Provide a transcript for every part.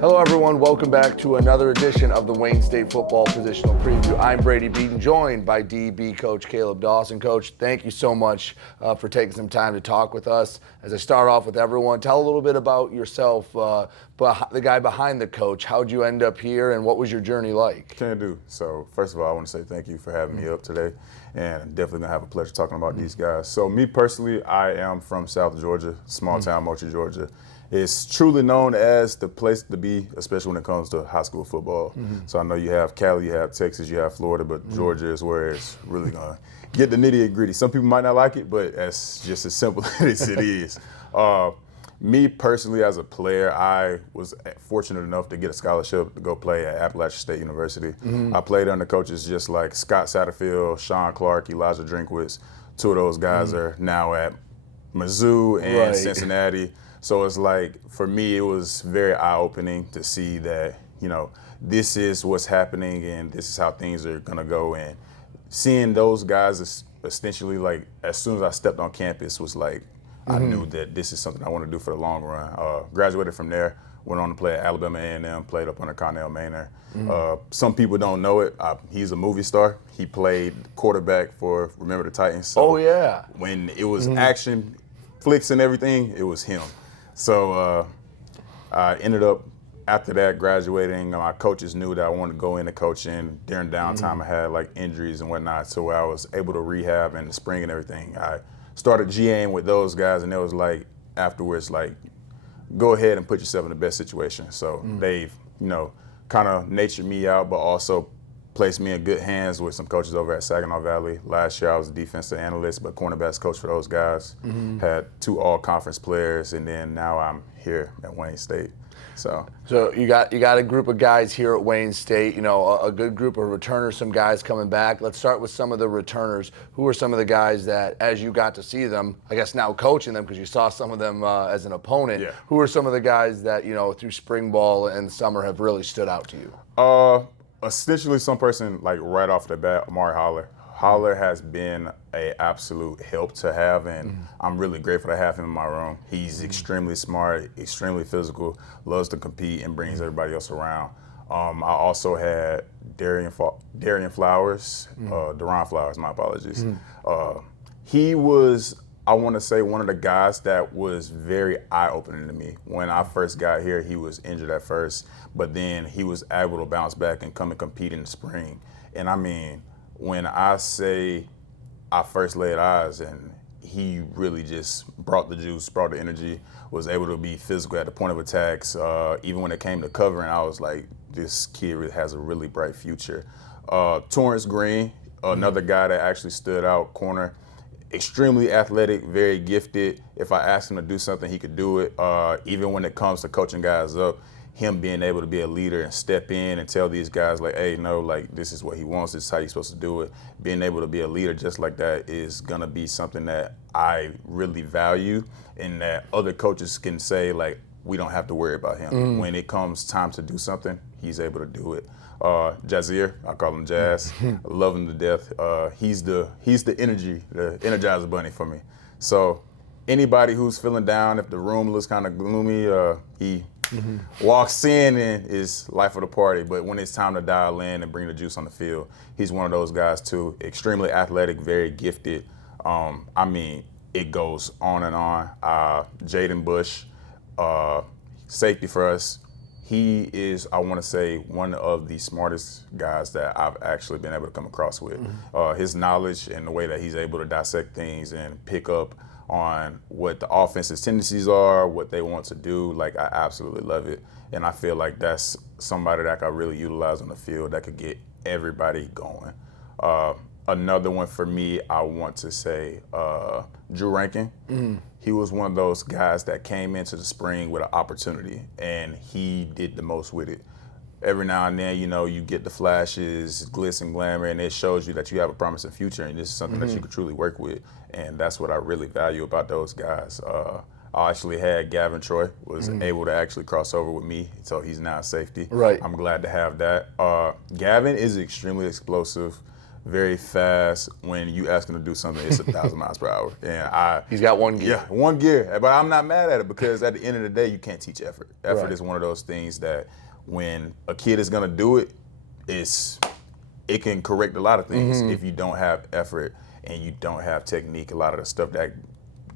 Hello everyone, welcome back to another edition of the Wayne State Football Positional Preview. I'm Brady Beedon, joined by Backs Coach Kaleb Dawson. Coach, thank you so much for taking some time to talk with us. As I start off with everyone, tell a little bit about yourself, the guy behind the coach. How'd you end up here and what was your journey like? Can do. So first of all, I want to say thank you for having me up today, and definitely gonna have a pleasure talking about these guys. So me personally, I am from South Georgia, small town Mochi, Georgia. It's truly known as the place to be, especially when it comes to high school football. So I know you have Cali, you have Texas, you have Florida, but Georgia is where it's really gonna get the nitty and gritty. Some people might not like it, but that's just as simple as it is. Me personally, as a player, I was fortunate enough to get a scholarship to go play at Appalachian State University. I played under coaches just like Scott Satterfield, Sean Clark, Elijah Drinkwitz. Two of those guys are now at Mizzou and Cincinnati. So it's like, for me, it was very eye-opening to see that, this is what's happening and this is how things are going to go. And seeing those guys essentially, like, as soon as I stepped on campus was like, I knew that this is something I want to do for the long run. Graduated from there, went on to play at Alabama A&M, played up under Connell Maynard. Some people don't know it. He's a movie star. He played quarterback for Remember the Titans. So when it was action flicks and everything, it was him. So I ended up, after that, graduating. My coaches knew that I wanted to go into coaching. During downtime, I had like injuries and whatnot, so I was able to rehab in the spring and everything. I started GAing with those guys, and it was like, afterwards, like, go ahead and put yourself in the best situation. So they've, kind of natured me out, but also placed me in good hands with some coaches over at Saginaw Valley. Last year I was a defensive analyst, but cornerbacks coach for those guys. Had 2 all-conference players, and then now I'm here at Wayne State. So you got a group of guys here at Wayne State, a good group of returners, some guys coming back. Let's start with some of the returners. Who are some of the guys that, as you got to see them, I guess now coaching them because you saw some of them as an opponent, who are some of the guys that, through spring ball and summer have really stood out to you? Essentially, some person like right off the bat, Amari Holler. Holler has been an absolute help to have, and I'm really grateful to have him in my room. He's extremely smart, extremely physical, loves to compete, and brings everybody else around. I also had Darian Flowers, Deron Flowers, my apologies. He was, I want to say, one of the guys that was very eye-opening to me. When I first got here, he was injured at first, but then he was able to bounce back and come and compete in the spring. And I mean, when I say I first laid eyes, and he really just brought the juice, brought the energy, was able to be physical at the point of attacks. Even when it came to covering, I was like, this kid really has a really bright future. Torrance Green, another guy that actually stood out, corner. Extremely athletic, very gifted. If I asked him to do something, he could do it. Even when it comes to coaching guys up, him being able to be a leader and step in and tell these guys, like, hey, no, like, this is what he wants, this is how you're supposed to do it. Being able to be a leader just like that is gonna be something that I really value, and that other coaches can say, like, we don't have to worry about him. When it comes time to do something, he's able to do it. Jazeer, I call him Jazz. I love him to death. He's the energy, the Energizer Bunny for me. So anybody who's feeling down, if the room looks kind of gloomy, he walks in and is life of the party. But when it's time to dial in and bring the juice on the field, he's one of those guys too. Extremely athletic, very gifted. I mean, it goes on and on. Jaden Bush, safety for us. He is, I want to say, one of the smartest guys that I've actually been able to come across with. His knowledge and the way that he's able to dissect things and pick up on what the offense's tendencies are, what they want to do, like, I absolutely love it. And I feel like that's somebody that I could really utilize on the field that could get everybody going. Another one for me, I want to say Drew Rankin. He was one of those guys that came into the spring with an opportunity, and he did the most with it. Every now and then, you get the flashes, glitz and glamour, and it shows you that you have a promising future, and this is something that you could truly work with. And that's what I really value about those guys. I actually had Gavin Troy, was able to actually cross over with me, so he's now a safety. Right. I'm glad to have that. Gavin is extremely explosive, very fast. When you ask him to do something, it's 1,000 miles per hour. And He's got one gear. Yeah, one gear. But I'm not mad at it because at the end of the day, you can't teach effort. Effort Right. is one of those things that when a kid is gonna do it, it can correct a lot of things. If you don't have effort and you don't have technique, a lot of the stuff that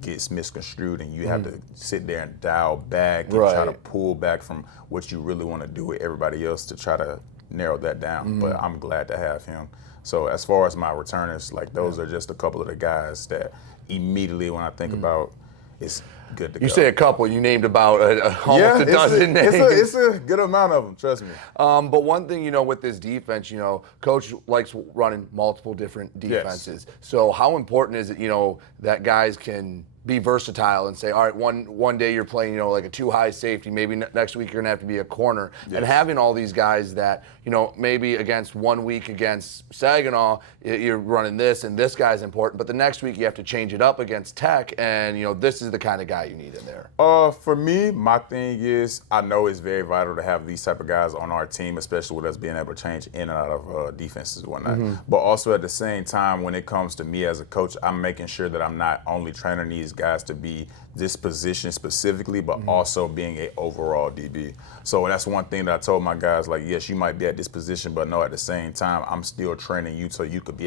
gets misconstrued and you have to sit there and dial back and try to Right. pull back from what you really want to do with everybody else to try to narrow that down. But I'm glad to have him. So as far as my returners, like those are just a couple of the guys that immediately when I think about, it's good to go. You say a couple. You named about almost a dozen names. It's a good amount of them, trust me. But one thing, with this defense, Coach likes running multiple different defenses. So how important is it, that guys can be versatile and say, all right, one day you're playing, like a too high safety, maybe next week you're gonna have to be a corner. And having all these guys that, maybe against 1 week against Saginaw, you're running this and this guy's important, but the next week you have to change it up against Tech, and this is the kind of guy you need in there. For me, my thing is, I know it's very vital to have these type of guys on our team, especially with us being able to change in and out of defenses and whatnot. But also at the same time, when it comes to me as a coach, I'm making sure that I'm not only training these guys to be this position specifically, but also being a overall DB. So that's one thing that I told my guys, like, yes, you might be at this position, but no, at the same time, I'm still training you so you could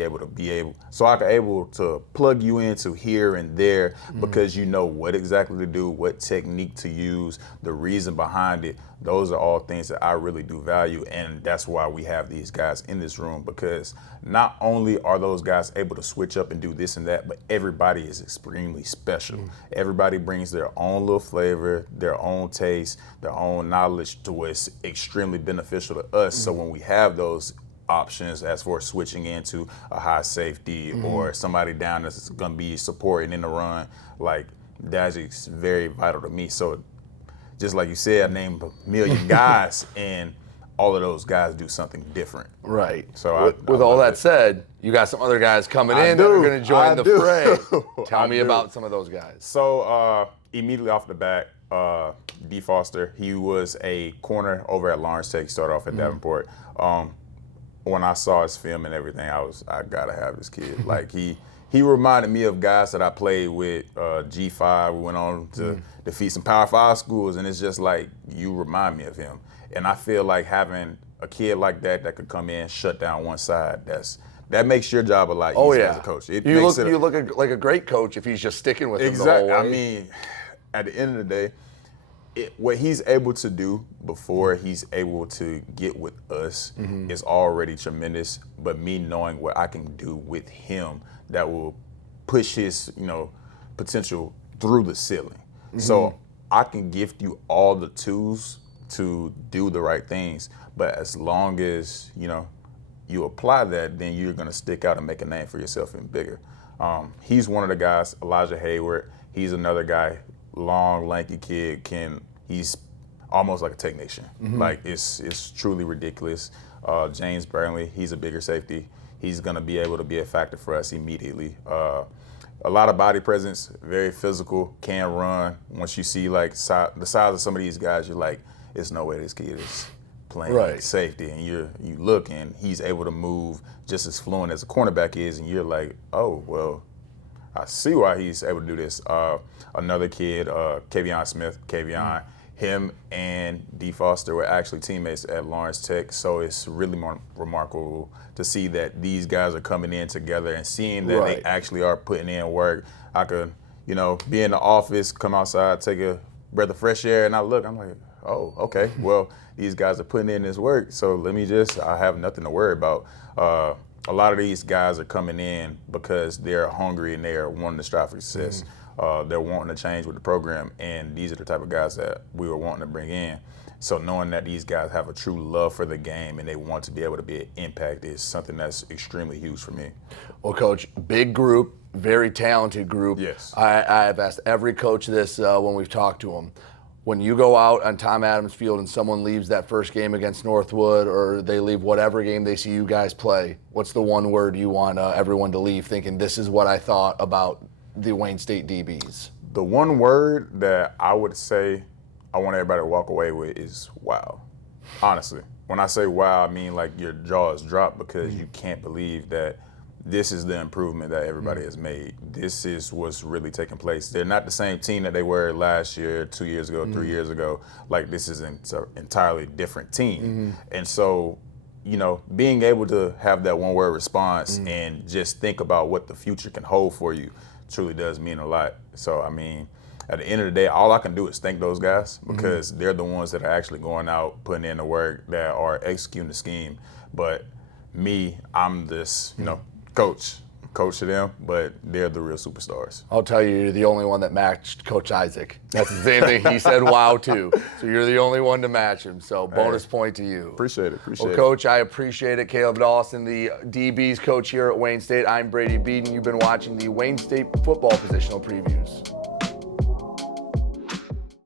so I could able to plug you into here and there because you know what exactly to do, what technique to use, the reason behind it. Those are all things that I really do value, and that's why we have these guys in this room, because not only are those guys able to switch up and do this and that, but everybody is extremely special. Everybody brings their own little flavor, their own taste, their own knowledge to what's extremely beneficial to us. So when we have those options as for switching into a high safety or somebody down that's going to be supporting in the run, like that's just very vital to me. So just like you said, I named a million guys, and all of those guys do something different. Right. So with all that said, you got some other guys coming in that are going to join the fray. Tell me about some of those guys. So immediately off the bat, D. Foster, he was a corner over at Lawrence Tech. He started off at Davenport. When I saw his film and everything, I gotta have this kid. Like he reminded me of guys that I played with. G5, we went on to defeat some Power 5 schools, and it's just like, you remind me of him. And I feel like having a kid like that could come in, shut down one side, that makes your job a lot easier as a coach. You look like a great coach if he's just sticking with him the whole way. I mean, at the end of the day, what he's able to do before he's able to get with us is already tremendous. But me knowing what I can do with him that will push his, potential through the ceiling. So I can gift you all the tools to do the right things, but as long as you apply that, then you're going to stick out and make a name for yourself and bigger. He's one of the guys. Elijah Hayward, he's another guy, long, lanky kid. He's almost like a technician. Like it's truly ridiculous. James Burnley, he's a bigger safety. He's going to be able to be a factor for us immediately. A lot of body presence, very physical, can run. Once you see like the size of some of these guys, you're like, there's no way this kid is playing safety. And you look and he's able to move just as fluent as a cornerback is, and you're like, oh, well, I see why he's able to do this. Another kid, Kavion Smith, him and D. Foster were actually teammates at Lawrence Tech, so it's really more remarkable to see that these guys are coming in together and seeing that they actually are putting in work. I could, be in the office, come outside, take a breath of fresh air, and I'm like, oh, okay, well, these guys are putting in this work, so I have nothing to worry about. A lot of these guys are coming in because they're hungry and they're wanting to strive for success. They're wanting to change with the program, and these are the type of guys that we were wanting to bring in. So knowing that these guys have a true love for the game and they want to be able to be an impact is something that's extremely huge for me. Well, Coach, big group, very talented group. Yes. I've asked every coach this when we've talked to them. When you go out on Tom Adams Field and someone leaves that first game against Northwood, or they leave whatever game they see you guys play, what's the one word you want everyone to leave thinking, this is what I thought about the Wayne State DBs? The one word that I would say I want everybody to walk away with is wow. Honestly, when I say wow, I mean like your jaw is dropped because you can't believe that this is the improvement that everybody has made. This is what's really taking place. They're not the same team that they were last year, 2 years ago, 3 years ago. Like, this is an entirely different team. And so, you know, being able to have that one-word response and just think about what the future can hold for you truly does mean a lot. So, I mean, at the end of the day, all I can do is thank those guys because they're the ones that are actually going out, putting in the work, that are executing the scheme. But me, I'm this, you know, coach to them, but they're the real superstars. I'll tell you, you're the only one that matched Coach Isaac. That's the same thing. He said wow, too. So you're the only one to match him. So bonus point to you. Appreciate it. Well, Coach, I appreciate it. Kaleb Dawson, the DB's coach here at Wayne State. I'm Brady Beedon. You've been watching the Wayne State football positional previews.